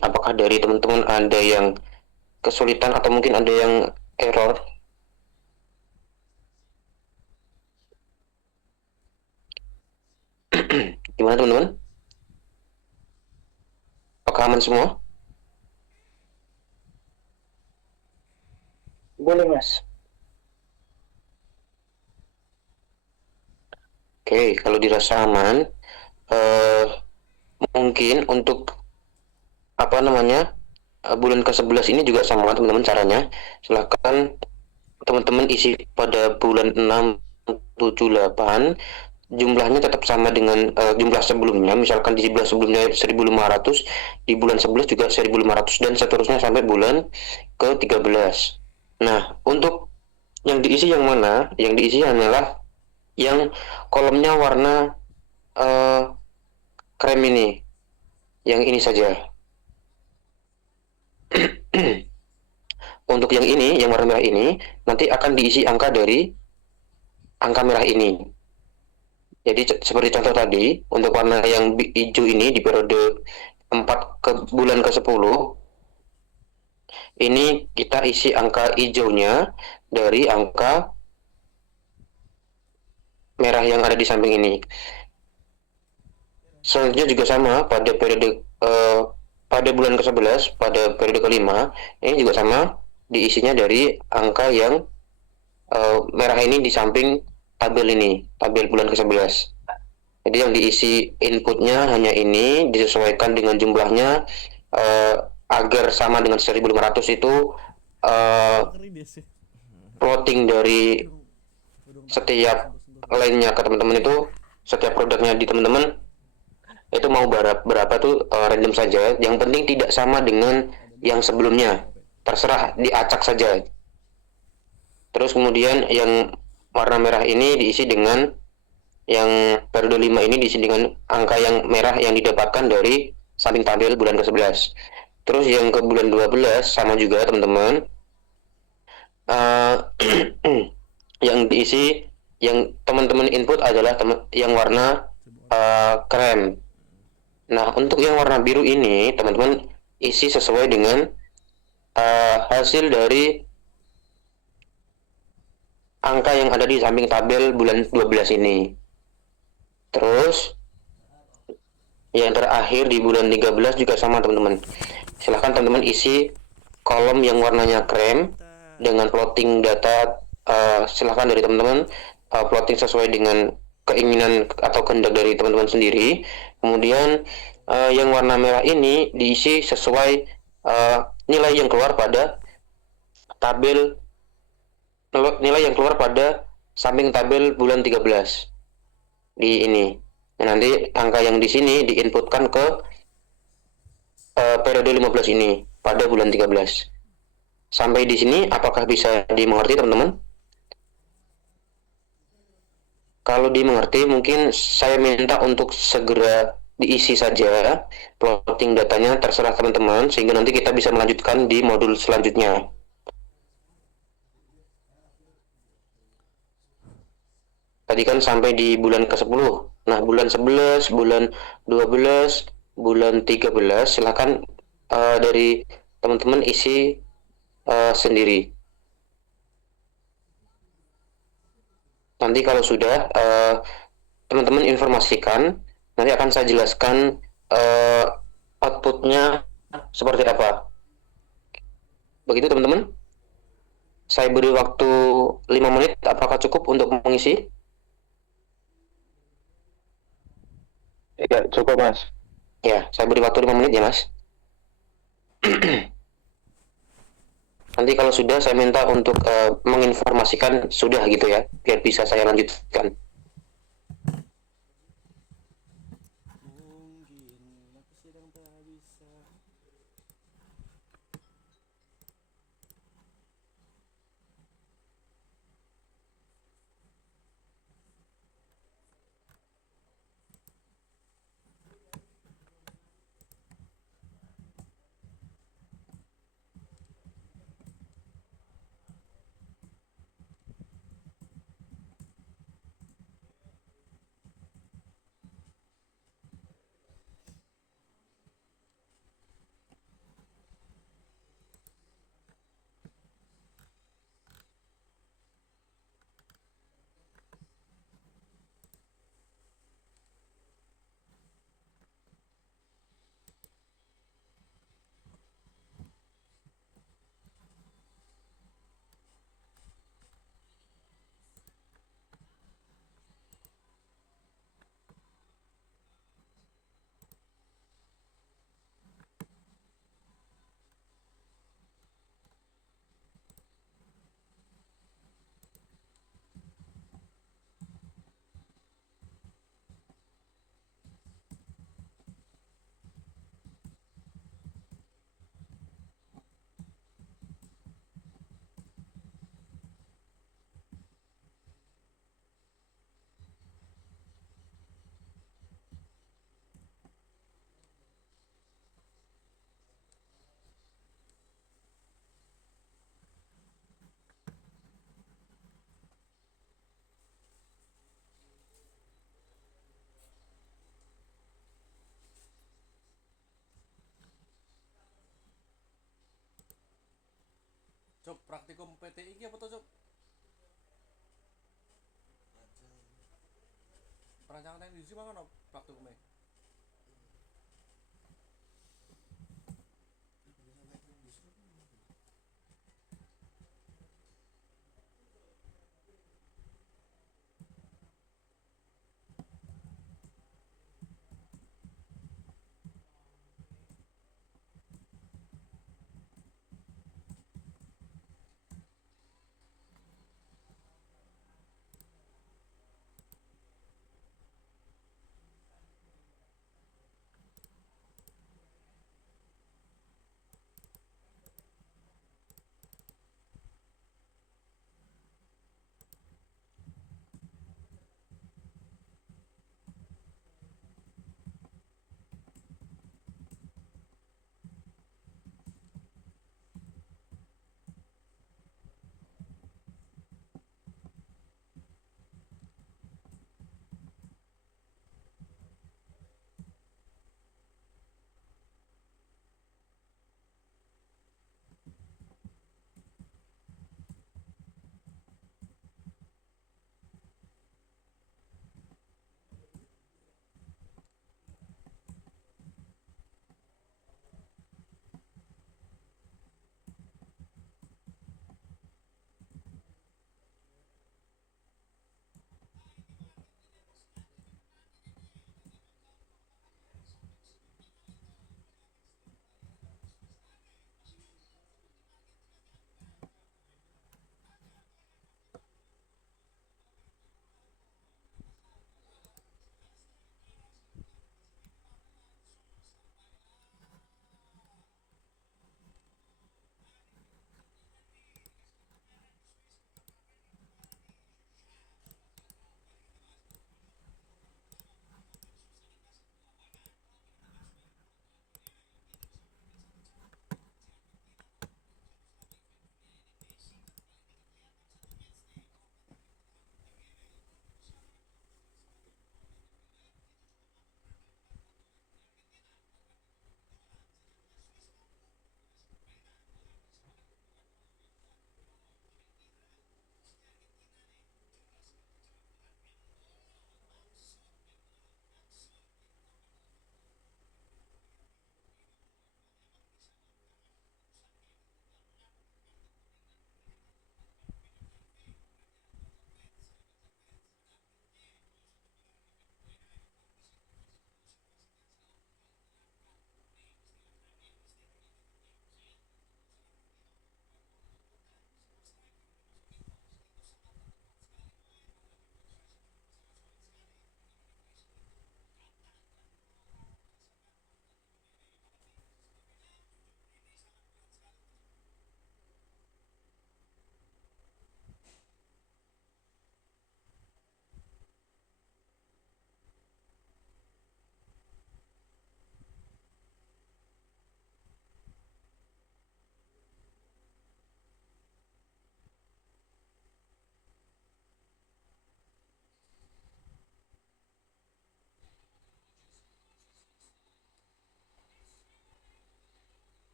apakah dari teman-teman ada yang kesulitan atau mungkin ada yang error? Gimana teman-teman? Apakah aman semua? Boleh, Mas. Oke, kalau dirasa aman, eh, mungkin untuk apa namanya bulan ke-11 ini juga sama teman-teman caranya. Silahkan teman-teman isi pada bulan 6, 7, 8 jumlahnya tetap sama dengan jumlah sebelumnya. Misalkan di bulan sebelumnya 1.500, di bulan 11 juga 1.500 dan seterusnya sampai bulan ke-13. Nah, untuk yang diisi yang mana? Yang diisi hanyalah yang kolomnya warna eh, krem ini, yang ini saja. Untuk yang ini, yang warna merah ini, nanti akan diisi angka dari angka merah ini. Jadi seperti contoh tadi, untuk warna yang hijau ini di periode 4 ke bulan ke-10, ini kita isi angka hijaunya dari angka merah yang ada di samping ini. Selanjutnya juga sama pada periode pada bulan ke-11, pada periode kelima, ini juga sama diisinya dari angka yang merah ini di samping tabel ini, tabel bulan ke-11. Jadi yang diisi inputnya hanya ini, disesuaikan dengan jumlahnya eh, agar sama dengan 1.500 itu eh, plotting dari setiap lainnya ke teman-teman itu, setiap produknya di teman-teman itu mau berapa tuh random saja. Yang penting tidak sama dengan yang sebelumnya. Terserah diacak saja. Terus kemudian yang warna merah ini diisi dengan yang periode 5 ini diisi dengan angka yang merah yang didapatkan dari samping tabel bulan ke-11. Terus yang ke bulan 12 sama juga teman-teman. Uh, yang diisi yang teman-teman input adalah yang warna krem. Nah, untuk yang warna biru ini teman-teman isi sesuai dengan hasil dari angka yang ada di samping tabel bulan 12 ini. Terus yang terakhir di bulan 13 juga sama teman-teman. Silahkan teman-teman isi kolom yang warnanya krem dengan plotting data. Silahkan dari teman-teman plotting sesuai dengan keinginan atau kehendak dari teman-teman sendiri. Kemudian yang warna merah ini diisi sesuai nilai yang keluar pada tabel nilai yang keluar pada samping tabel bulan 13 di ini. Nah, nanti angka yang di sini diinputkan ke periode 15 ini pada bulan 13. Sampai di sini apakah bisa dimengerti teman-teman? Kalau dimengerti mungkin saya minta untuk segera diisi saja plotting datanya, terserah teman-teman sehingga nanti kita bisa melanjutkan di modul selanjutnya. Tadi kan sampai di bulan ke-10. Nah, bulan 11, bulan 12, bulan 13 silakan dari teman-teman isi sendiri. Nanti kalau sudah teman-teman informasikan, nanti akan saya jelaskan uh, outputnya seperti apa. Begitu teman-teman. Saya beri waktu 5 menit, apakah cukup untuk mengisi? Ya, cukup, Mas. Ya, saya beri waktu 5 menit ya Mas. Nanti kalau sudah saya minta untuk menginformasikan sudah gitu ya, biar bisa saya lanjutkan. Cuk, praktikum PTI iki apa to, Cuk? Perancangan teknik industri mah ono praktikumnya.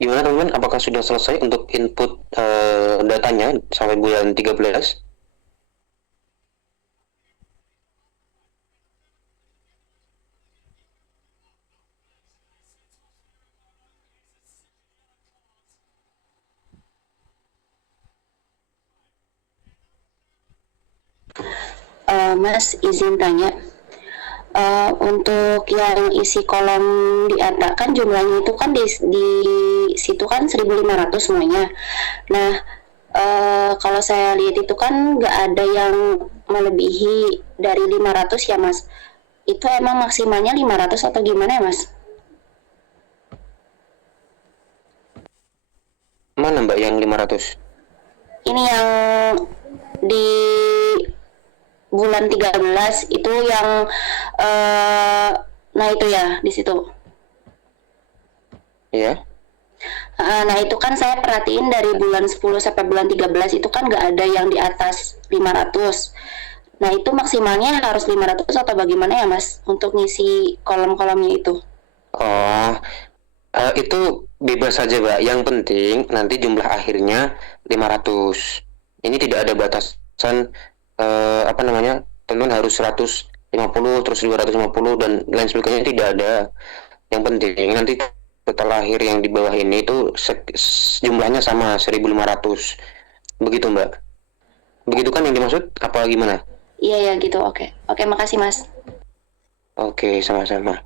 Gimana teman-teman? Apakah sudah selesai untuk input datanya sampai bulan 13? Mas izin tanya, untuk yang isi kolom di atas kan jumlahnya itu kan di situ kan 1.500 semuanya. Nah, kalau saya lihat itu kan nggak ada yang melebihi dari 500 ya Mas. Itu emang maksimalnya 500 atau gimana ya Mas? Mana Mbak yang 500? Ini yang di bulan 13 itu yang nah itu ya di situ. Ya. Nah itu kan saya perhatiin dari bulan 10 sampai bulan 13 itu kan nggak ada yang di atas 500. Nah itu maksimalnya harus 500 atau bagaimana ya Mas untuk ngisi kolom-kolomnya itu? Oh, itu bebas saja, Mbak. Yang penting nanti jumlah akhirnya 500. Ini tidak ada batasan apa namanya? Teman harus 150 terus 250 dan lain sebagainya, tidak ada. Yang penting nanti total akhir yang di bawah ini itu jumlahnya sama 1.500. Begitu, Mbak. Begitu kan yang dimaksud apa gimana? Iya ya gitu. Oke, makasih Mas. Oke, sama-sama.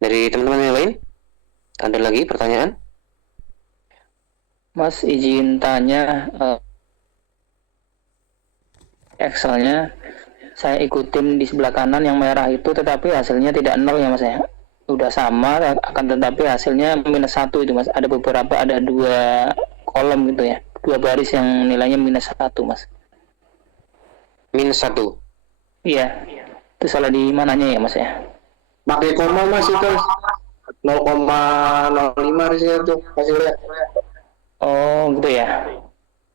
Dari teman-teman yang lain, ada lagi pertanyaan? Mas izin tanya, Excelnya saya ikutin di sebelah kanan yang merah itu, tetapi hasilnya tidak nol ya Mas ya. Udah sama, akan tetapi hasilnya -1 itu Mas. Ada beberapa, ada 2 kolom gitu ya, 2 baris yang nilainya -1 Mas. -1. Iya, itu salah di mananya ya Mas ya? Pakai koma Mas itu 0,05 harusnya tuh hasilnya. Oh gitu ya.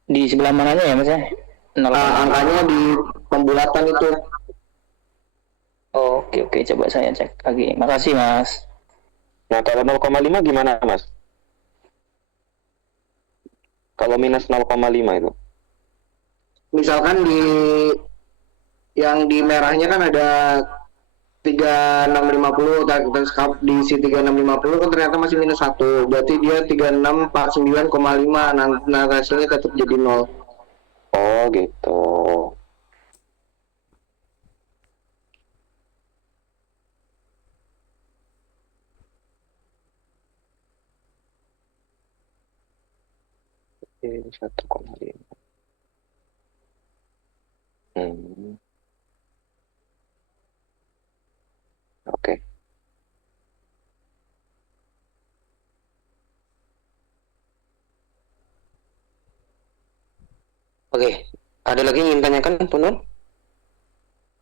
Di sebelah mananya ya Mas ya? Angkanya di pembulatan itu. Oke, coba saya cek lagi. Makasih Mas. Nah, kalau 0,5 gimana, Mas? Kalau minus 0,5 itu? Misalkan yang di merahnya kan ada 3650, terus di si 3650 kan ternyata masih -1, berarti dia 3649,5. Nah hasilnya tetap jadi 0. Oh gitu. Oke, 1,5. Oke. Oke, ada lagi yang ingin tanyakan, teman-teman?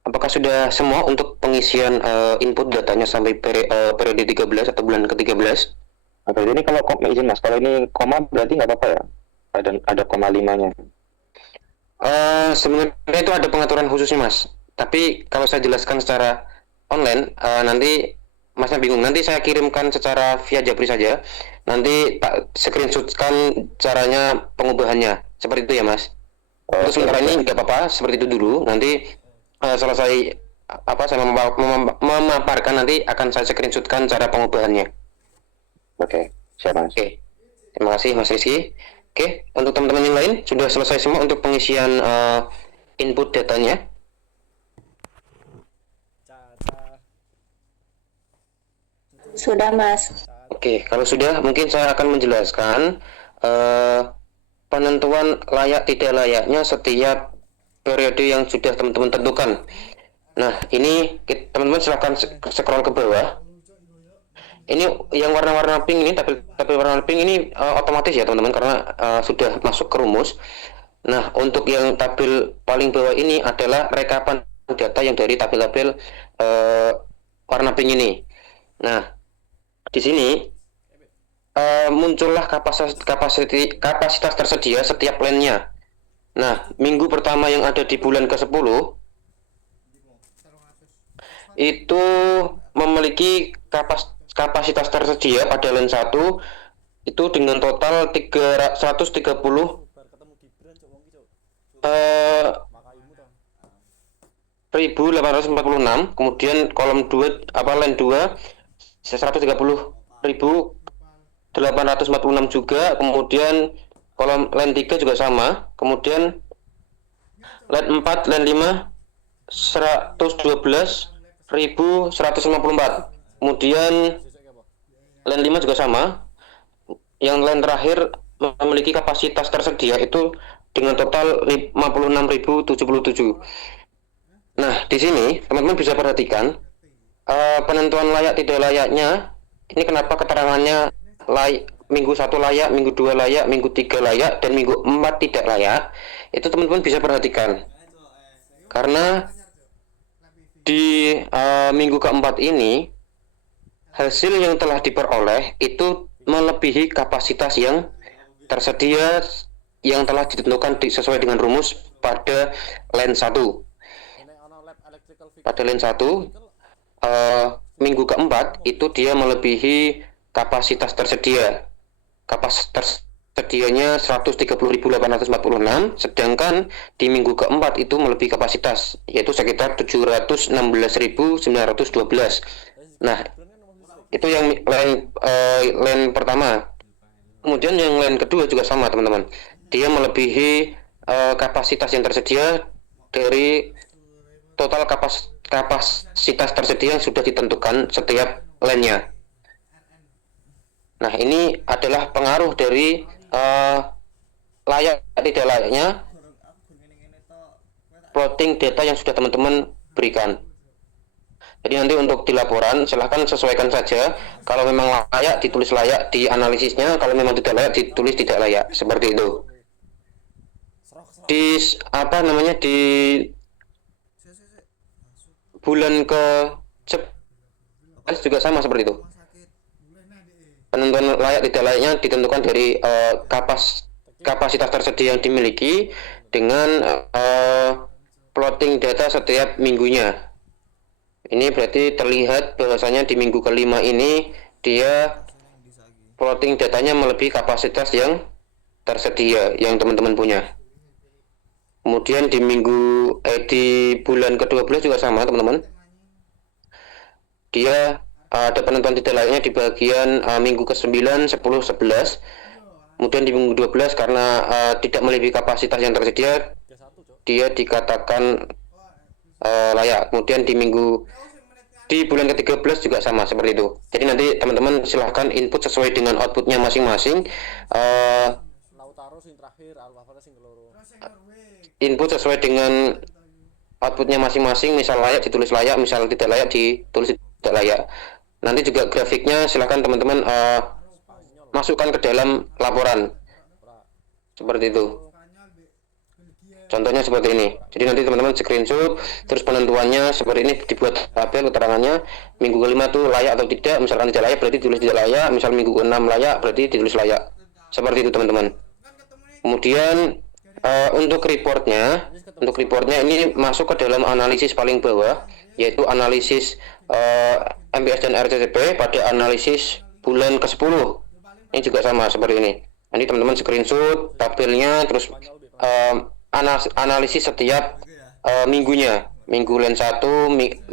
Apakah sudah semua untuk pengisian input datanya sampai periode 13 atau bulan ke-13? Oke, ini kalau izin Mas, kalau ini koma berarti nggak apa-apa ya? Ada koma 5-nya. Sebenarnya itu ada pengaturan khususnya, Mas. Tapi kalau saya jelaskan secara online, nanti Masnya bingung. Nanti saya kirimkan secara via Japri saja. Nanti tak screenshotkan caranya pengubahannya. Seperti itu ya, Mas. Terus sementara ini nggak apa-apa, seperti itu dulu. Nanti selesai saya memaparkan, nanti akan saya screenshotkan cara pengubahannya. Oke, siap Mas. Oke, terima kasih Mas Rizky. Oke, untuk teman-teman yang lain sudah selesai semua untuk pengisian input datanya. Sudah Mas. Oke, kalau sudah mungkin saya akan menjelaskan penentuan layak tidak layaknya setiap periode yang sudah teman-teman tentukan. Nah, ini teman-teman silahkan scroll ke bawah. Ini yang warna-warna pink ini, tapi warna pink ini otomatis ya teman-teman, karena sudah masuk ke rumus. Nah, untuk yang tabel paling bawah ini adalah rekapan data yang dari tabel-tabel warna pink ini. Nah, di sini muncullah kapasitas tersedia setiap plannya. Nah, minggu pertama yang ada di bulan ke-10 itu memiliki kapasitas tersedia pada LAN 1 itu dengan total 130 1.846. Kemudian kolom 2 LAN 2 130.846 juga. Kemudian kolom LAN 3 juga sama. Kemudian LAN 4, LAN 5 112.154. Kemudian LAN 5 juga sama. Yang LAN terakhir memiliki kapasitas tersedia itu dengan total 56.077. Nah, di sini teman-teman bisa perhatikan penentuan layak tidak layaknya. Ini kenapa keterangannya minggu 1 layak, minggu 2 layak, minggu 3 layak, dan minggu 4 tidak layak. Itu teman-teman bisa perhatikan. Karena di minggu keempat ini hasil yang telah diperoleh itu melebihi kapasitas yang tersedia yang telah ditentukan sesuai dengan rumus pada LAN 1. Pada LAN 1 minggu keempat itu dia melebihi kapasitas tersedia. Kapasitas tersedianya 130.846, sedangkan di minggu keempat itu melebihi kapasitas, yaitu sekitar 716.912. Nah, itu yang LAN pertama. Kemudian yang LAN kedua juga sama, teman-teman. Dia melebihi kapasitas yang tersedia dari total kapasitas tersedia yang sudah ditentukan setiap LAN-nya. Nah, ini adalah pengaruh dari layak tidak layaknya plotting data yang sudah teman-teman berikan. Jadi nanti untuk di laporan silahkan sesuaikan saja. Kalau memang layak ditulis layak di analisisnya, kalau memang tidak layak ditulis tidak layak, seperti itu. Di bulan ke 11 juga sama seperti itu. Penentuan layak tidak layaknya ditentukan dari kapasitas tersedia yang dimiliki dengan plotting data setiap minggunya. Ini berarti terlihat bahwasanya di minggu kelima ini dia plotting datanya melebihi kapasitas yang tersedia yang teman-teman punya. Kemudian di bulan ke-12 juga sama, teman-teman. Dia ada penentuan tidak layaknya di bagian minggu ke-9, 10, 11. Kemudian di minggu 12 karena tidak melebihi kapasitas yang tersedia, dia dikatakan layak. Kemudian di bulan ke-13 juga sama seperti itu. Jadi nanti teman-teman silahkan input sesuai dengan outputnya masing-masing. Input sesuai dengan outputnya masing-masing. Misal layak ditulis layak, misal tidak layak ditulis tidak layak. Nanti juga grafiknya silahkan teman-teman masukkan ke dalam laporan seperti itu. Contohnya seperti ini. Jadi nanti teman-teman screenshot, terus penentuannya seperti ini, dibuat tabel keterangannya. Minggu kelima tuh layak atau tidak. Misalkan tidak layak berarti ditulis tidak layak. Misal minggu ke-6 layak berarti ditulis layak. Seperti itu, teman-teman. Kemudian untuk reportnya ini masuk ke dalam analisis paling bawah, yaitu analisis MPS dan RCCP pada analisis bulan ke-10. Ini juga sama seperti ini. Nanti teman-teman screenshot tabelnya, terus analisis setiap minggunya. Minggu LAN 1,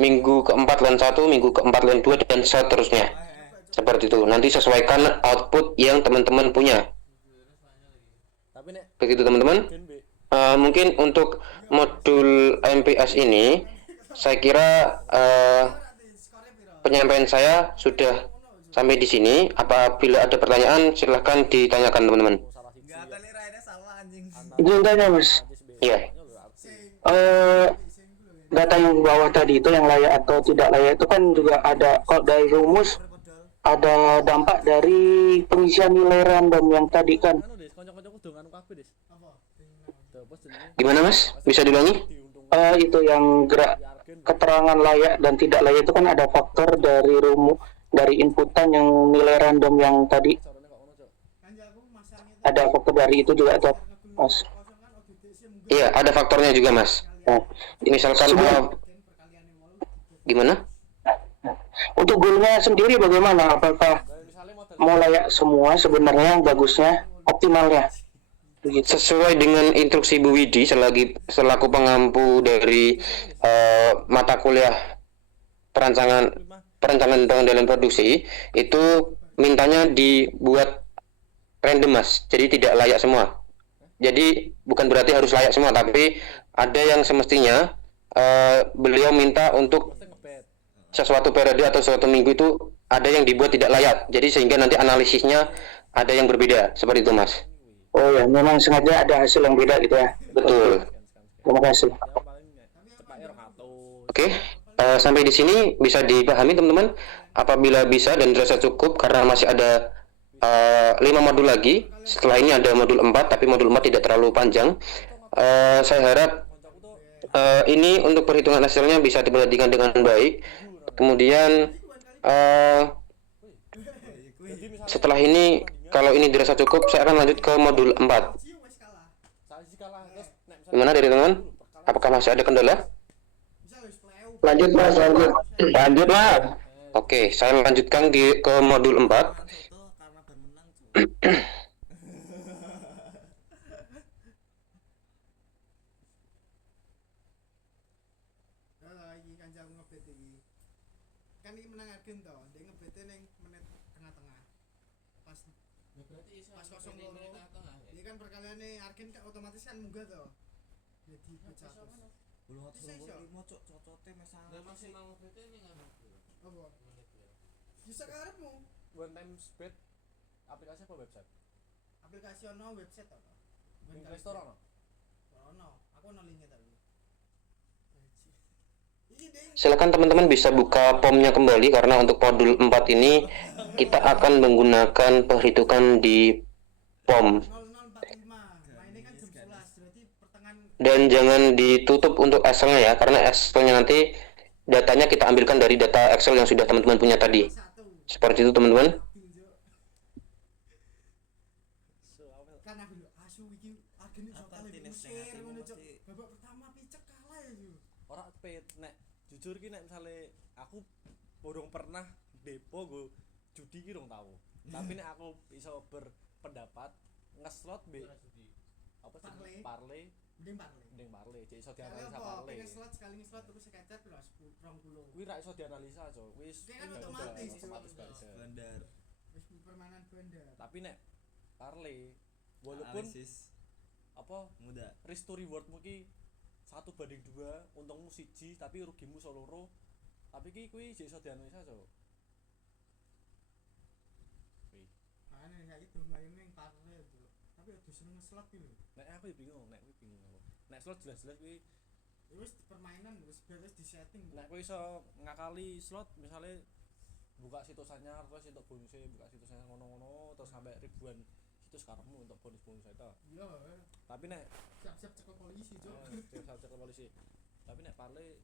minggu ke-4 LAN 1, minggu ke-4 LAN 2, dan seterusnya. Seperti itu. Nanti sesuaikan output yang teman-teman punya. Begitu, teman-teman. Mungkin untuk modul MPS ini saya kira penyampaian saya sudah sampai di sini. Apabila ada pertanyaan silahkan ditanyakan, teman-teman. Izin tanya, Mas. Iya. Data yang bawah tadi itu yang layak atau tidak layak itu kan juga ada, kalau dari rumus ada dampak dari pengisian nilai random yang tadi kan. Gimana, Mas? Bisa diulangi? Itu yang gerak keterangan layak dan tidak layak itu kan ada faktor dari dari inputan yang nilai random yang tadi. Ada faktor dari itu juga atau, Mas? Iya, ada faktornya juga, Mas. Misalkan gimana? Untuk goalnya sendiri bagaimana? Apakah mau layak semua sebenarnya, yang bagusnya, optimalnya? Begitu. Sesuai dengan instruksi Bu Widi selaku pengampu dari mata kuliah perencanaan pengendalian produksi, itu mintanya dibuat random, Mas. Jadi tidak layak semua. Jadi bukan berarti harus layak semua, tapi ada yang semestinya beliau minta untuk Pasti ngebet. sesuatu periode atau suatu minggu itu ada yang dibuat tidak layak. Jadi sehingga nanti analisisnya ada yang berbeda. Seperti itu, Mas. Oh ya, memang sengaja ada hasil yang beda gitu ya. Betul. Terima kasih. Ya paling cepat error atau Oke, sampai di sini bisa dipahami teman-teman. Apabila bisa dan dirasa cukup karena masih ada 5 modul lagi. Setelah ini ada modul 4, tapi modul 4 tidak terlalu panjang. Saya harap ini untuk perhitungan hasilnya bisa diperhatikan dengan baik. Kemudian setelah ini kalau ini dirasa cukup, saya akan lanjut ke modul 4. saya sih kalah terus nek misalnya Gimana dari teman-teman? Apakah masih ada kendala? Lanjut Mas, lanjut. Lanjut Mas. Oke, saya lanjutkan ke modul 4. karena bermenang cuy. Iki kancaku ngebet iki. Kan iki menang Argen to, dia ngebete ning menit tengah-tengah. Pas pas 0-2. Ini kan perkaliane Argen kan otomatis kan munggah to. Jadi pecah. Belum Bisa, iso. cok cocote mesang. masih mau PT ini nggak Apa? Bisa karepmu. One time bet aplikasi apa website? Aplikasi ono website to. Ning Play Store ono. Ono. Aku ono linknya tapi. Iki ding Silakan teman-teman bisa buka POM-nya kembali karena untuk modul 4 ini kita akan menggunakan perhitungan di POM 0045. Mainnya kan jam 11. Berarti pertengahan dan jangan ditutup untuk Excel-nya ya karena Excel-nya nanti datanya kita ambilkan dari data Excel yang sudah teman-teman punya tadi. 1. Seperti itu teman-teman. Kan aku lho, asu iki Argen iso kalah Mesir ngono cok. Babak pertama picek kalah ya yo. Ora pet nek jujur ki nek misale aku urung pernah depo go judi ki rong tau. Tapi nek aku iso berpendapat ngeslot be apa sih parle Mending parle. mending parle cek iso Kali dianalisa apa? parle. Pengen slot sekali ngeslot terus sekecat lho 20. Kuwi ra iso dianalisa cok. Wis Kuwi kan udah- otomatis, udah otomatis Cok. bandar. bandar Wis permainan bandar. Tapi nek parle walaupun analisis apa muda risk to rewardmu ki 1/2, untungmu 1 tapi rugimu loro. Tapi ki kuwi jek iso dianalisa cok. Makane nek iki domain ning parle itu. Tapi udah seneng ngeslot iki lho. Nek aku ya bingung, nek kuwi bingung aku. Nek slot jelas-jelas kuwi Ya wis permainan wis beres di setting. nek kowe iso ngakali slot misalnya buka situs anyar terus untuk bonusnya buka situs anyar ngono-ngono terus sampai ribuan situs karepmu untuk bonus-bonus itu. Iya, Tapi nek siap-siap cekel polisi, Cok. setiap cek polisi. Tapi nek parle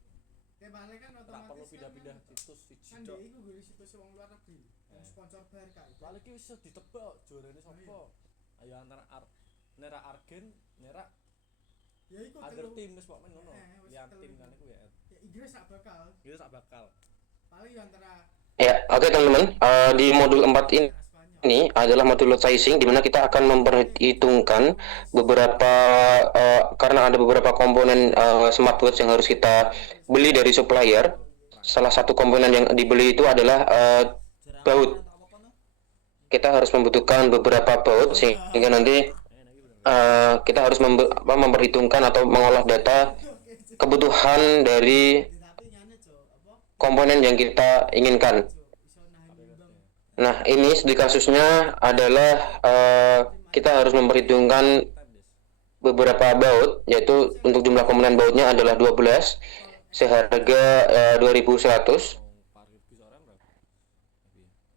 Kayak parle kan ora otomatis perlu kan pindah-pindah situs siji kan tok. dia iku gue situs wong luar negeri. Wong sponsor Barca itu. Parle ki wis iso ditebak juarane sapa. Ayo antara nera Argen, nera Ya iku other telu. team wis pokoknya ngono. Wis Lian telu. tim kan iku ya. Ya Inggris sak bakal. Gitu sak bakal. Paling ya antara Ya, oke teman-teman. Di modul 4 Spanyol. ini adalah modul load sizing di mana kita akan memperhitungkan beberapa karena ada beberapa komponen smartwatch yang harus kita beli dari supplier. Salah satu komponen yang dibeli itu adalah baut. Kita harus membutuhkan beberapa baut sehingga nanti kita harus memperhitungkan atau mengolah data kebutuhan dari Tapi nyane, Cok, apa? komponen yang kita inginkan. Iso nahan imbang. Nah, ini studi kasusnya adalah kita harus memperhitungkan beberapa baut, yaitu untuk jumlah komponen bautnya adalah 12 seharga 2.100. Parkir bisa orang berapa?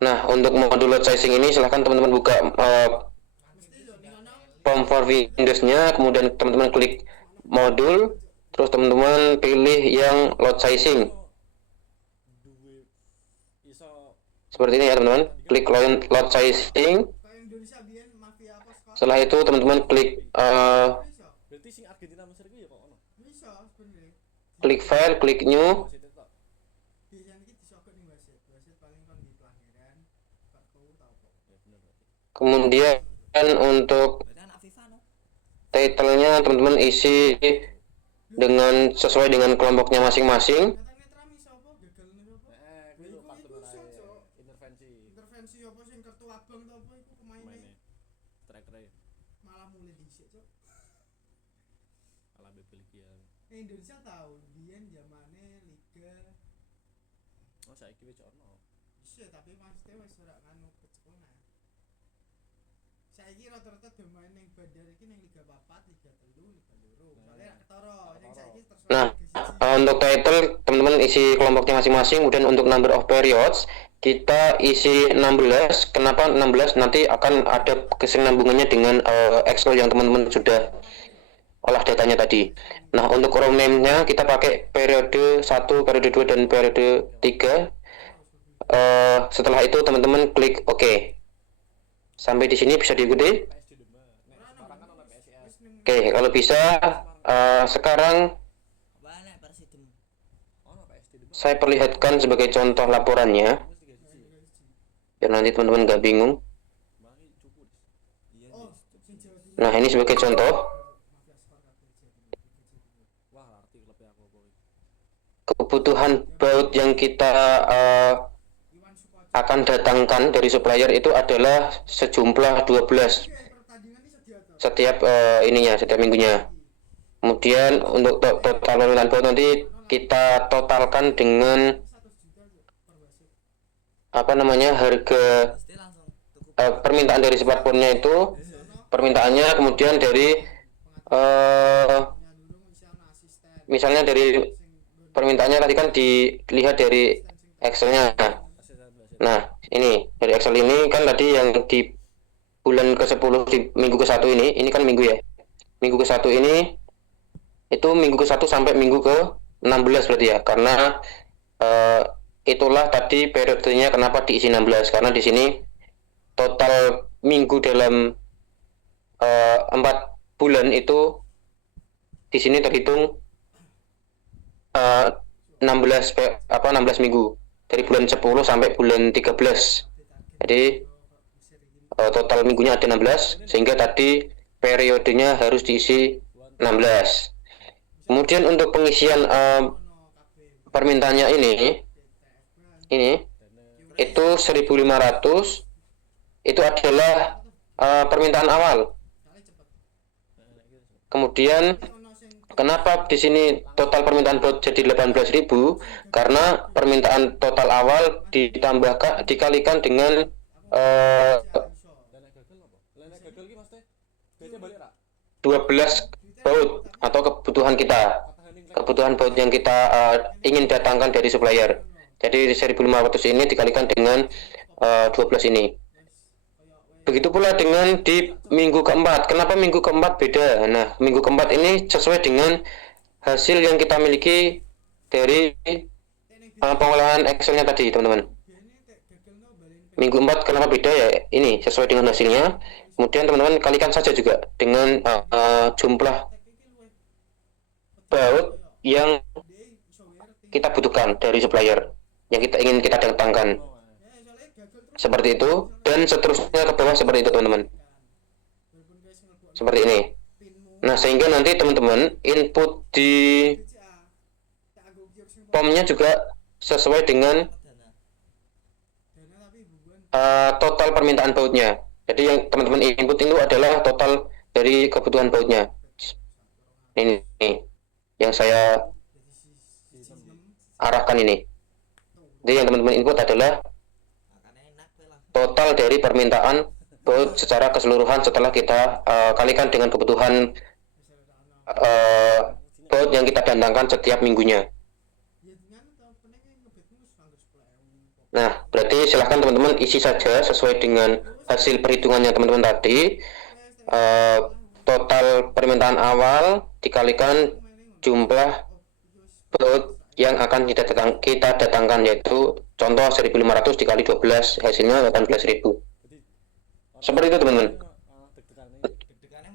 Nah, untuk modul load sizing ini silahkan teman-teman buka Mesti lho ning ono POM for Windows-nya, kemudian teman-teman klik modul, terus teman-teman pilih yang load sizing. Duwe iso Seperti ini ya teman-teman, klik load sizing. kayak Indonesia biyen mafia apa sekolah. Setelah itu teman-teman klik Bisa. berarti sing Argentina Mesir ku ya kok ono. Bisa sebenarnya. klik file, klik new. Situ tok. Biasanya iki disokok ning wasit. Wasit paling kon di pelanggaran. Gak tahu tau kok. Ya bener berarti. Kemudian untuk berarti anak FIFA no title-nya teman-teman isi dengan sesuai dengan kelompoknya masing-masing. Ternyata netram iso apa? Gagal nih apa? Kuwi lho pas Iku temen iso, ae Cok. intervensi Intervensi apa sing kartu abang to apa iku pemainnya maine. Tracker malah mulai dhisik, Cok. ala Belgia. Indonesia tahu biyen zamane liga Oh saiki wis ono. iya tapi maksudnya wis ora nganu kecekongan. Saiki rata-rata domain ning bandar iki ning Liga 4, Liga 3, Liga 2. Soalnya rak ketara, yang saiki terus Nah, Liga 1. untuk title teman-teman isi kelompoknya masing-masing, kemudian untuk number of periods kita isi 16. Kenapa 16? Nanti akan ada kesinambungannya dengan Excel yang teman-teman sudah olah datanya tadi. Nah, untuk row name-nya kita pakai periode 1, periode 2 dan periode 3. Setelah itu teman-teman klik OK. Sampai di sini bisa diikuti. PSD Demak. Nek Semarang kan ono PSIS. Oke, kalau bisa sekarang Apa nek Persiden? Ono PSD Demak. saya perlihatkan sebagai contoh laporannya Wis 3 siji. biar nanti teman-teman nggak bingung. Mangi cukup. Iya. Oh, sing Jawa Timur. Nah, ini sebagai contoh. Mafia skor kabeh Jawa Timur. Wah, ngerti klubnya aku kok. Kebutuhan baut yang kita Iwan Sukoco. akan datangkan dari supplier itu adalah sejumlah 12 Pertandingan ini sedia toh. setiap setiap minggunya. Kemudian untuk total laluan baut nanti kita totalkan dengan 100 juta per wasit. harga Pasti langsung tuku. permintaan dari smartphone-nya itu permintaannya, kemudian dari Nyandurung isi ana asisten. misalnya dari Sing permintaannya tadi kan dilihat dari Excel-nya. Nah, ini dari Excel ini kan tadi yang di bulan ke-10 di minggu ke-1 ini kan minggu ya. Minggu ke-1 ini itu minggu ke-1 sampai minggu ke-16 berarti ya. Karena itulah tadi periodenya kenapa diisi 16, karena di sini total minggu dalam 4 bulan itu di sini terhitung 16 minggu dari bulan 10 sampai bulan 13. Jadi total minggunya ada 16 sehingga tadi periodenya harus diisi 16. Kemudian untuk pengisian permintaannya ini itu 1.500 itu adalah permintaan awal. Kemudian kenapa di sini total permintaan baut jadi 18.000? Karena permintaan total awal dikalikan dengan Nek gagal apa? Nek gagal ki mesti duitnya balik ra? 12 baut atau kebutuhan kita. Kebutuhan baut yang kita ingin datangkan dari supplier. Jadi 1.500 ini dikalikan dengan 12 ini. Begitu pula dengan di minggu keempat. Kenapa minggu keempat beda? Nah, minggu keempat ini sesuai dengan hasil yang kita miliki dari pengolahan Excel-nya tadi, teman-teman. Minggu 4 kenapa beda ya? Ini sesuai dengan hasilnya. Kemudian teman-teman kalikan saja juga dengan jumlah baut yang kita butuhkan dari supplier yang ingin kita datangkan. Seperti itu, dan seterusnya ke bawah seperti itu, teman-teman. Seperti ini. Nah, sehingga nanti teman-teman input di formnya juga sesuai dengan total permintaan bautnya. Jadi yang teman-teman input itu adalah total dari kebutuhan bautnya. Ini yang saya arahkan ini. Jadi yang teman-teman input adalah total dari permintaan baut secara keseluruhan setelah kita kalikan dengan kebutuhan baut yang kita datangkan setiap minggunya. Nah, berarti silahkan teman-teman isi saja sesuai dengan hasil perhitungannya teman-teman tadi. Total permintaan awal dikalikan jumlah baut yang akan kita datangkan, yaitu contoh 1.500 dikali 12 hasilnya 18.000. Seperti itu, teman-teman.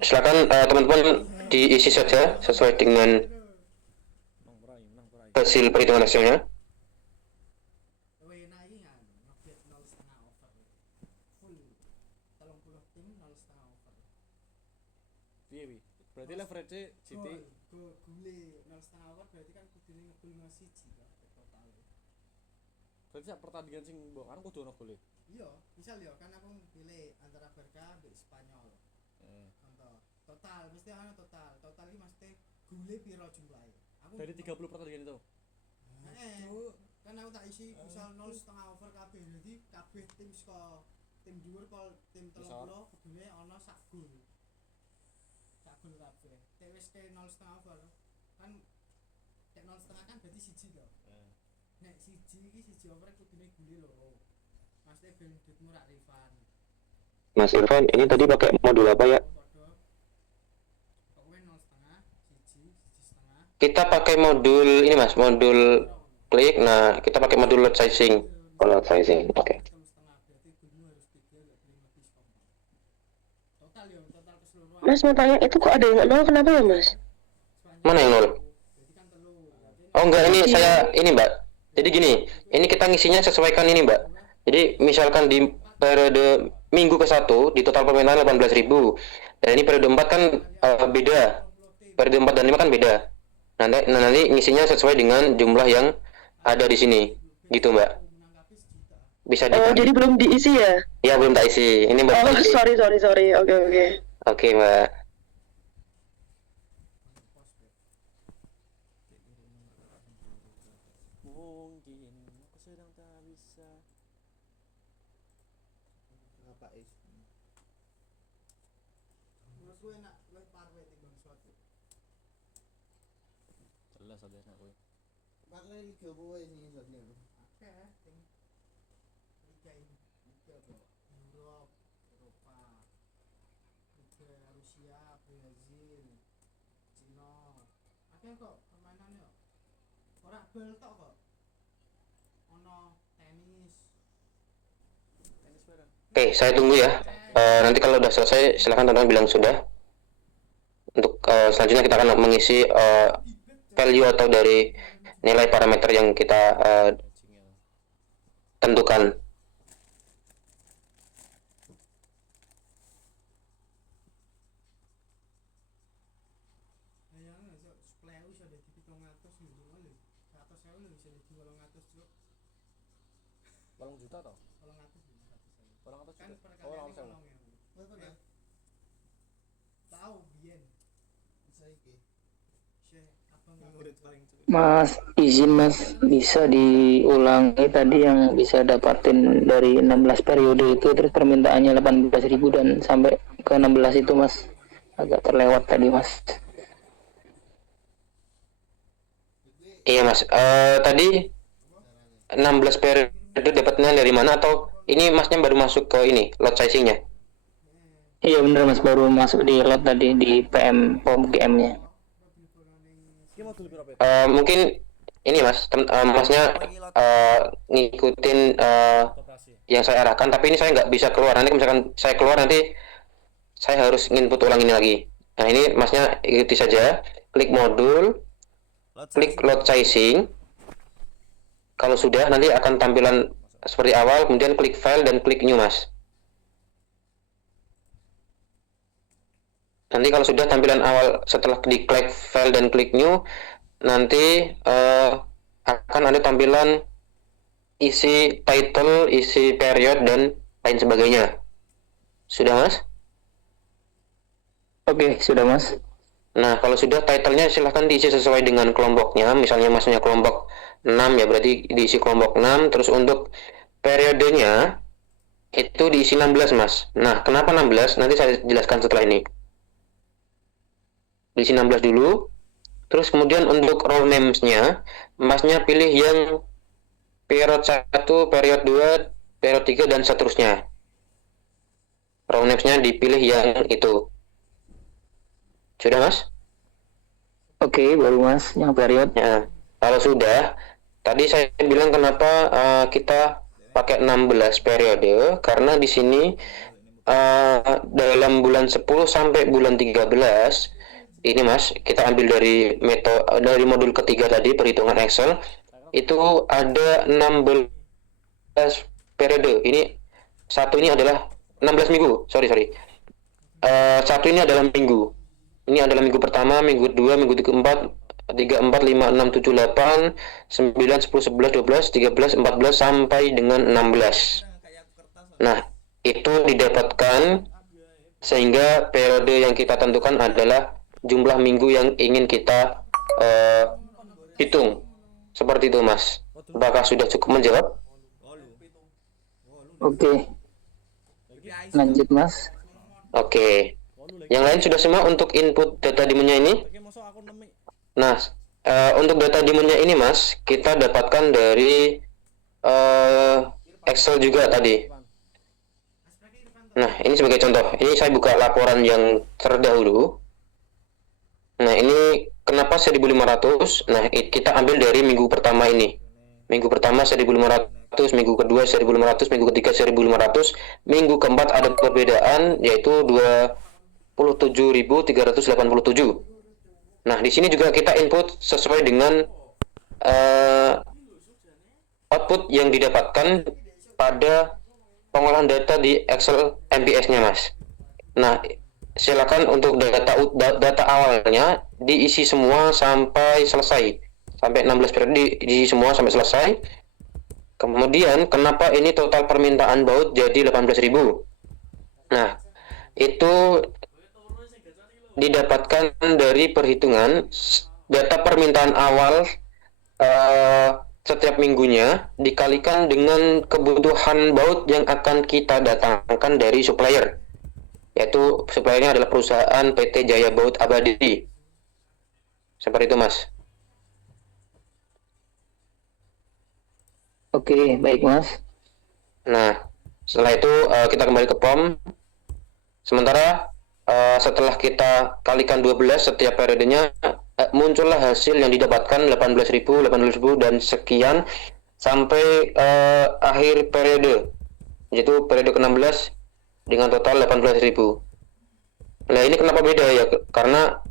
Silakan teman-teman diisi saja sesuai dengan hasil perhitungan hasilnya. Berarti leverage City gule 0,5 over berarti kan kudune ngegol 1 kan total. berarti sak pertandingan sing mbok kan kudu ono gole. Iya, misal ya kan aku pilih antara Barca mbek Spanyol. Contoh total mesti ana total. Total iki mesti gule piro jumlahe. dari 30 pertandingan itu. Kan aku tak isi misal 0,5 over kabeh. Jadi kabeh tim saka tim dhuwur kok tim 30 kudune ana sak gol. Sak gol kabeh. Tek wis ke 0,5 over kan tek 0,5 kan berarti siji to. Nek siji over kudune gole loro. Maksudnya ben duitmu rak refund. Mas Irfan, ini tadi pakai modul apa ya? Kita pakai modul ini Mas, modul klik. Nah, kita pakai modul load sizing. Oh, load sizing, oke. Mas mau tanya itu kok ada yang nol kenapa ya Mas? Mana yang nol? Oh enggak, ini saya ini Mbak. Jadi gini, ini kita ngisinya sesuaikan ini Mbak. Jadi misalkan di periode minggu ke-1 di total permainan 18.000. Dan ini periode 4 kan beda. Periode 4 dan 5 kan beda. Nanti ngisinya sesuai dengan jumlah yang ada di sini. Gitu Mbak. Bisa Oh, jadi belum diisi ya? Ya, belum tak isi. Ini Mbak. Oh, sorry. Oke. Oke, Mbak. Mungkin aku sedang tak bisa. Apa is? Menurut gue enak luwih parwe timbang suatu. Jelas ada nak kowe. Makanya liga apa wae sing iso dienggo. Akeh sing liga ini. Liga apa? Eropa, Liga Rusia, Brazil, Cina. Akeh kok permainannya kok. Ora bal tok kok. Ono tenis. Tenis bareng. Oke, saya tunggu ya. Nanti kalau udah selesai, silahkan teman-teman bilang sudah. Untuk selanjutnya kita akan mengisi value atau dari nilai parameter yang kita tentukan. Ayang iso supply iso dadi 700 gitu lho. 100.000 lho iso dadi 800 cuk. 8 juta toh? 800 800 kan juta. per Oh, kali 800. 800. Tahu biyen. Bisa iki. Syekh abang murid paling cepet. Mas, izin Mas, bisa diulangi tadi yang bisa dapatin dari 16 periode itu, terus permintaannya 18.000 dan sampai ke 16 itu Mas. Agak terlewat tadi Mas. Iya Mas. Tadi 16 periode dapatnya dari mana, atau ini Masnya baru masuk ke ini lot sizingnya? Iya bener Mas, baru masuk di lot tadi di PM POM GM-nya. Ki modul piro, Pet? Mungkin ini Mas, Masnya ngikutin Operasi. yang saya arahkan, tapi ini saya nggak bisa keluar. Nanti misalkan saya keluar, nanti saya harus input ulang ini lagi. Nah, ini Masnya ikuti saja, klik modul, klik load sizing. Kalau sudah, nanti akan tampilan seperti awal, kemudian klik file dan klik new Mas. Nanti kalau sudah tampilan awal, setelah diklik file dan klik new, nanti akan ada tampilan isi title, isi period, dan lain sebagainya. Sudah Mas? Oke, sudah Mas. Nah, kalau sudah, title-nya silahkan diisi sesuai dengan kelompoknya. Misalnya Masnya kelompok 6 ya, berarti diisi kelompok 6. Terus untuk periodenya itu diisi 16 Mas. Nah, kenapa 16? Nanti saya jelaskan setelah ini. Diisi 16 dulu. Terus kemudian untuk role names-nya, Masnya pilih yang period 1, period 2, period 3, dan seterusnya. Role names-nya dipilih yang itu. Sudah Mas? Oke, baru Mas yang period. Ya, kalau sudah, tadi saya bilang kenapa kita pakai 16 periode, karena di sini dalam bulan 10 sampai bulan 13 ini Mas, kita ambil dari dari modul ketiga tadi, perhitungan Excel, itu ada 16 periode. Ini satu ini adalah 16 minggu, sorry. Satu ini adalah minggu. Ini adalah minggu pertama, minggu kedua, minggu keempat, 3, 4, 5, 6, 7, 8, 9, 10, 11, 12, 13, 14, sampai dengan 16. Nah, itu didapatkan sehingga periode yang kita tentukan adalah jumlah minggu yang ingin kita hitung. Seperti itu, Mas. Apakah sudah cukup menjawab? Oke, lanjut Mas. Oke. Yang lain sudah semua untuk input data dimennya ini? Nah, untuk data dimennya ini, Mas, kita dapatkan dari Excel juga tadi. Nah, ini sebagai contoh. Ini saya buka laporan yang terdahulu. Nah, ini kenapa 1.500? Nah, kita ambil dari minggu pertama ini. Minggu pertama 1.500, minggu kedua 1.500, minggu ketiga 1.500, minggu keempat ada perbedaan yaitu 27.387. Nah, di sini juga kita input sesuai dengan output yang didapatkan pada pengolahan data di Excel MPS-nya, Mas. Nah, silakan untuk data awalnya diisi semua sampai selesai. Sampai 16 periode diisi semua sampai selesai. Kemudian, kenapa ini total permintaan baut jadi 18.000? Nah, itu didapatkan dari perhitungan data permintaan awal setiap minggunya dikalikan dengan kebutuhan baut yang akan kita datangkan dari supplier, yaitu suppliernya adalah perusahaan PT Jaya Baut Abadi. Seperti itu, Mas. Oke, baik Mas. Nah, setelah itu kita kembali ke POM. Sementara setelah kita kalikan 12 setiap periodenya, muncullah hasil yang didapatkan 18.000 dan sekian sampai akhir periode, yaitu periode ke-16 dengan total 18.000. Nah, ini kenapa beda ya? Karena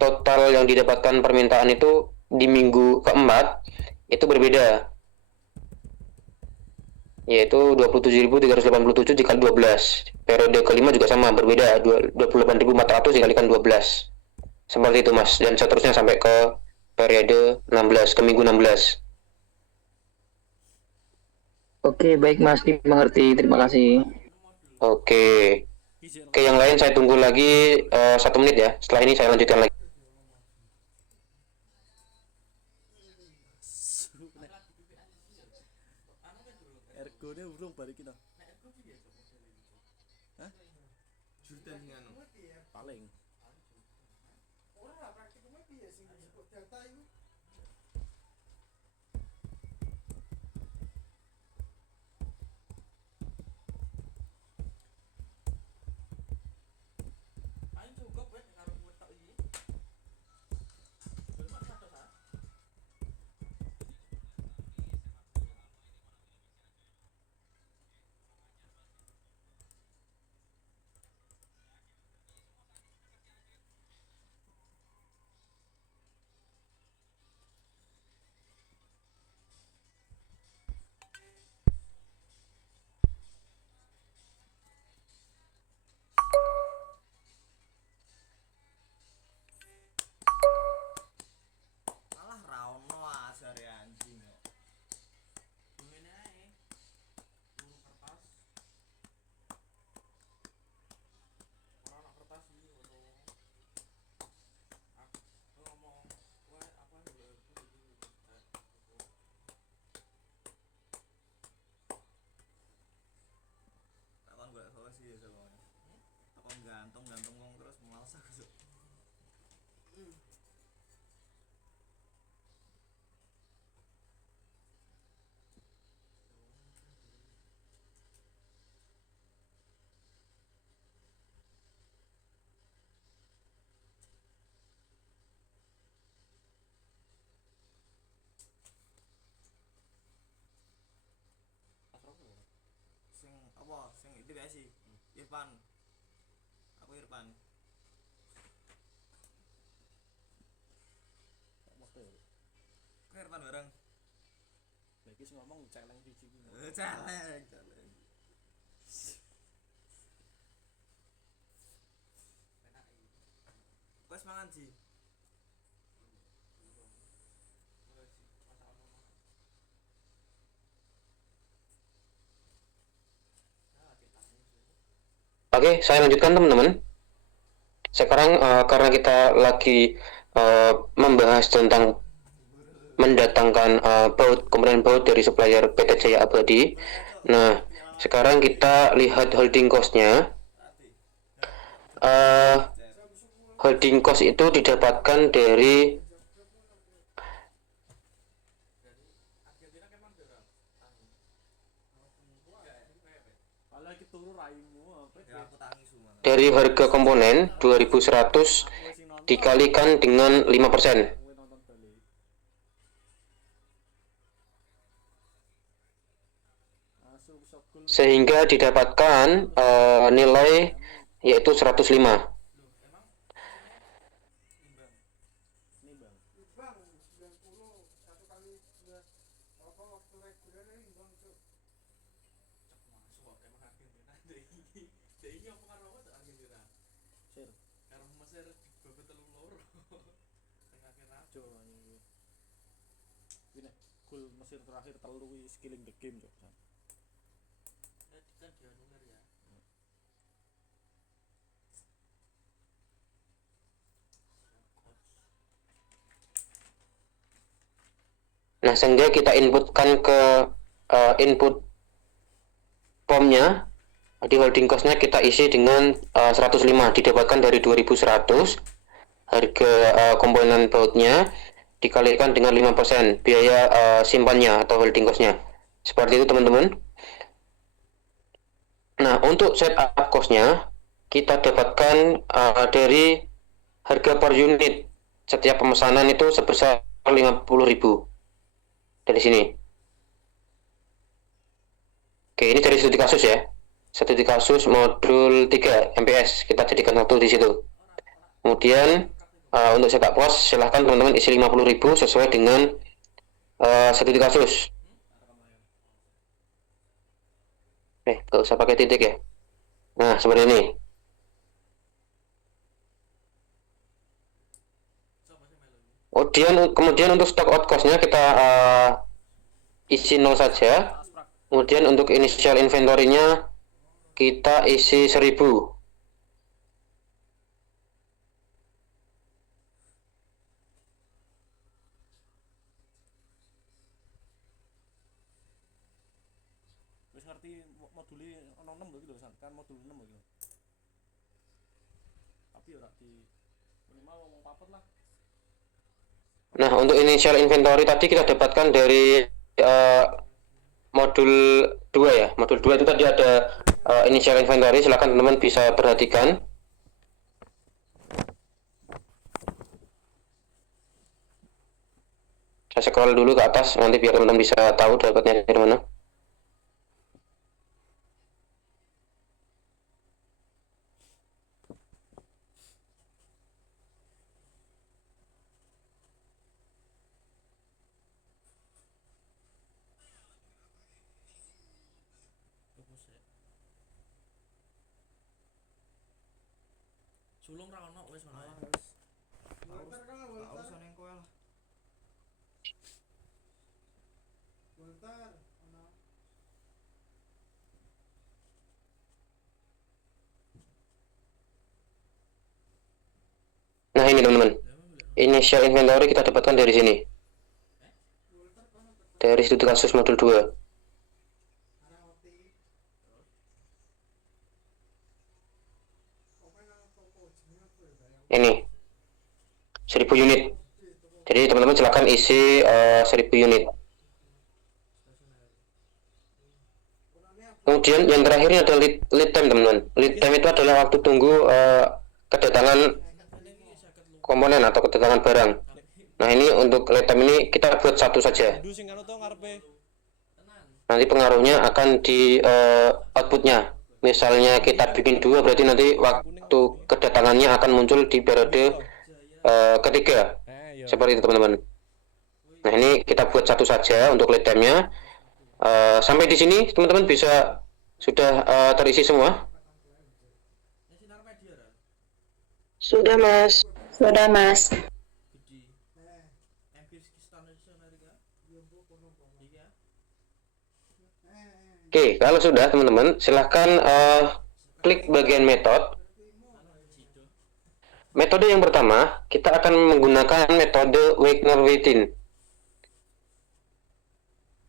total yang didapatkan permintaan itu di minggu keempat itu berbeda, yaitu 27.387 dikali 12. Periode kelima juga sama, berbeda, 28.400 dikalikan 12. Seperti itu, Mas, dan seterusnya sampai ke periode 16, ke minggu 16. Oke, baik Mas, dimengerti. Terima kasih. Oke, yang lain saya tunggu lagi 1 menit ya. Setelah ini saya lanjutkan lagi. Ergone urung balik kita. Hah? Paling. Alah raono asare anjing kok. Ngene ae. Kertas. Ora kertas iki foto. Aku ngomong, kowe apa golek takon golek solusi ya soalnya. Takon gantung wong terus males aku. Sing apa? Sing itu guys sih. Irfan. Aku Irfan. Waktu. Irfan bareng. Lagi ngomong celeng cici. Celeng. Wes mangan sih. Oke, saya lanjutkan teman-teman. Sekarang karena kita lagi membahas tentang mendatangkan komponen baut dari supplier PT Jaya Abadi. Nah, sekarang kita lihat holding cost-nya. Holding cost itu didapatkan dari harga komponen 2100 dikalikan dengan 5%. Sehingga didapatkan nilai yaitu 105. Gol Mesir terakhir telu skilling the game Cok. Nah, sehingga kita inputkan ke input POM-nya, di holding cost-nya kita isi dengan 105, didapatkan dari 2100 harga komponen bautnya dikalikan dengan 5% biaya simpannya atau holding cost-nya. Seperti itu teman-teman. Nah, untuk setup cost-nya kita dapatkan dari harga per unit setiap pemesanan itu sebesar 50.000 dari sini. Oke, ini dari studi kasus ya. Studi kasus modul 3 MPS, kita jadikan satu di situ. Kemudian untuk setup cost silahkan teman-teman isi 50.000 sesuai dengan studi kasus. Gak usah pakai titik ya. Nah, seperti ini. Kemudian untuk stock out cost-nya kita isi 0 saja. Kemudian untuk initial inventory-nya kita isi 1000. Wis ngerti module ono 6 lho iki lho, kan modul 6 lho. Tapi ora di minimal ngomong papat lah. Nah, untuk initial inventory tadi kita dapatkan dari modul 2 ya. Modul 2 itu tadi ada initial inventory, silakan teman-teman bisa perhatikan. Saya scroll dulu ke atas nanti biar teman-teman bisa tahu dapatnya dari mana. Sulung ra ono wis mana. Walter kan Walter ning kowe lah. Walter ono. Nah, ini teman-teman. Initial inventory kita dapatkan dari sini. Dari studi kasus modul 2. Ini 1000 unit. Jadi teman-teman silakan isi 1000 unit. Kemudian yang terakhir ini ada lead time teman-teman. Lead time itu adalah waktu tunggu kedatangan komponen atau kedatangan barang. Nah, ini untuk lead time ini kita buat satu saja. Nanti pengaruhnya akan di outputnya. Misalnya kita bikin 2, berarti nanti waktu kedatangannya akan muncul di periode ketiga. Seperti itu teman-teman. Nah, ini kita buat satu saja untuk lead time-nya. Sampai di sini teman-teman bisa sudah terisi semua. Sudah, Mas. Sudah, Mas. Oke, kalau sudah teman-teman, silahkan klik bagian metode. Metode yang pertama, kita akan menggunakan metode Wagner-Wittin.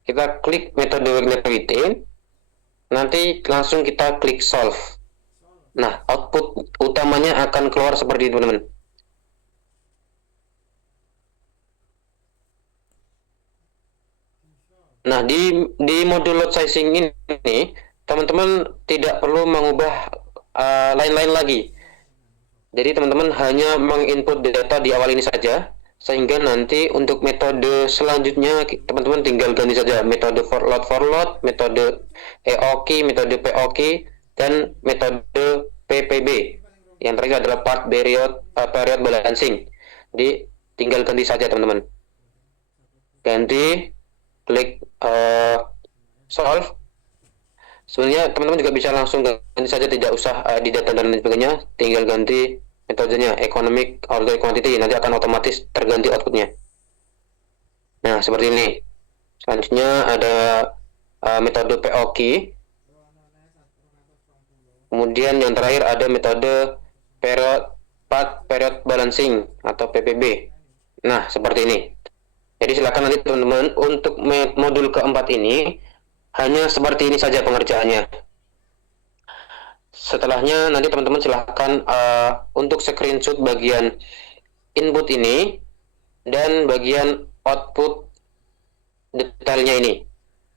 kita klik metode Wigner-Witten, nanti langsung kita klik solve. Nah, output utamanya akan keluar seperti itu, teman-teman. Nah, di modul load sizing ini, teman-teman tidak perlu mengubah lain-lain lagi. Jadi teman-teman hanya menginput data di awal ini saja, sehingga nanti untuk metode selanjutnya teman-teman tinggal ganti saja metode for load, metode EOKey, metode POKey, dan metode PPB. Yang terakhir adalah part period balancing. Jadi tinggal ganti saja teman-teman. Ganti, klik solve. Sebenarnya teman-teman juga bisa langsung ganti saja, tidak usah di data dan lain sebagainya, tinggal ganti metodenya economic order quantity, nanti akan otomatis terganti outputnya. Nah, seperti ini. Selanjutnya ada metode POKey. Kemudian yang terakhir ada metode part period balancing atau PPB. Nah, seperti ini. Jadi silakan nanti teman-teman untuk modul keempat ini hanya seperti ini saja pengerjaannya. Setelahnya nanti teman-teman silahkan untuk screenshot bagian input ini dan bagian output detailnya ini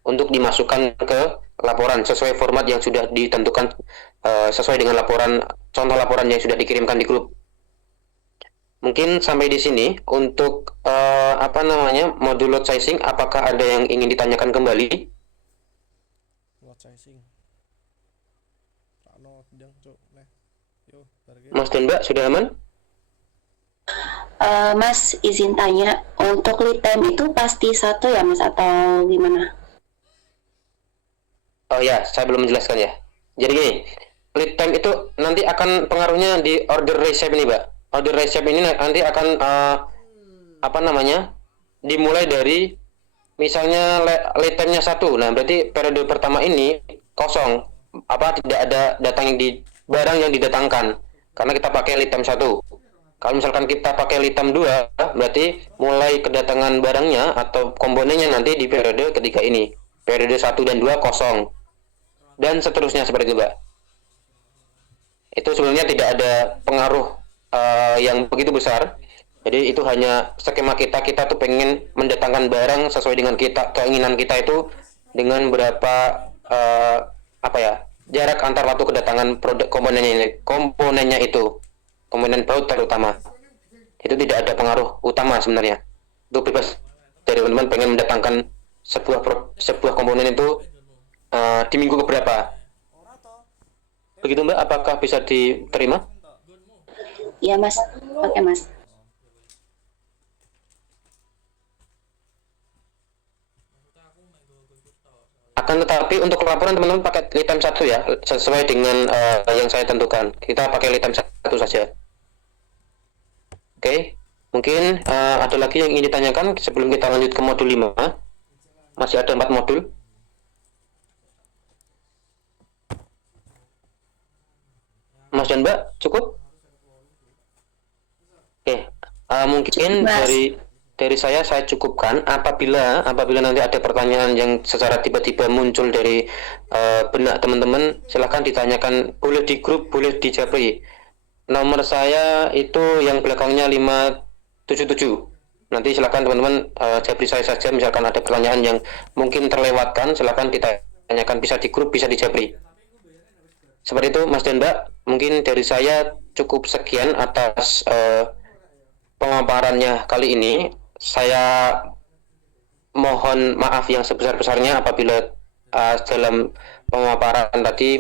untuk dimasukkan ke laporan sesuai format yang sudah ditentukan, sesuai dengan contoh laporan yang sudah dikirimkan di grup. Mungkin sampai di sini untuk modul load sizing. Apakah ada yang ingin ditanyakan kembali? Load sizing. Mas dan Mbak sudah aman? Mas izin tanya, untuk lead time itu pasti 1 ya Mas atau gimana? Oh ya, saya belum menjelaskan ya. Jadi gini, lead time itu nanti akan pengaruhnya di order recipe ini, Mbak. Order recipe ini nanti akan dimulai dari misalnya lead time-nya 1. Nah, berarti periode pertama ini kosong, tidak ada barang yang didatangkan karena kita pakai lead time 1. Kalau misalkan kita pakai lead time 2, berarti mulai kedatangan barangnya atau komponennya nanti di periode ketiga ini. Periode 1 dan 2 kosong. Dan seterusnya seperti itu, Mbak. Itu sebenarnya tidak ada pengaruh yang begitu besar. Jadi itu hanya skema kita tuh pengen mendatangkan barang sesuai dengan keinginan kita itu dengan berapa jarak antar waktu kedatangan produk komponennya itu, komponen baut terutama. Itu tidak ada pengaruh utama sebenarnya. Itu bebas dari teman-teman pengen mendatangkan sebuah komponen itu di minggu keberapa. Begitu, Mbak, apakah bisa diterima? Iya Mas, oke Mas. Akan tetapi untuk laporan teman-teman pakai lead time 1 ya, sesuai dengan yang saya tentukan. Kita pakai lead time 1 saja. Oke, mungkin ada lagi yang ingin ditanyakan sebelum kita lanjut ke modul 5. Masih ada 4 modul. Mas dan Mbak, cukup? Oke, mungkin Mas. dari saya cukupkan. Apabila nanti ada pertanyaan yang secara tiba-tiba muncul dari benak teman-teman, silahkan ditanyakan, boleh di grup, boleh di Japri. Nomor saya itu yang belakangnya 577. Nanti silahkan teman-teman Japri saya saja, misalkan ada pertanyaan yang mungkin terlewatkan, silahkan ditanyakan, bisa di grup, bisa di Japri. Seperti itu, Mas dan Mbak. Mungkin dari saya cukup sekian atas pemaparannya kali ini. Saya mohon maaf yang sebesar-besarnya apabila dalam pemaparan tadi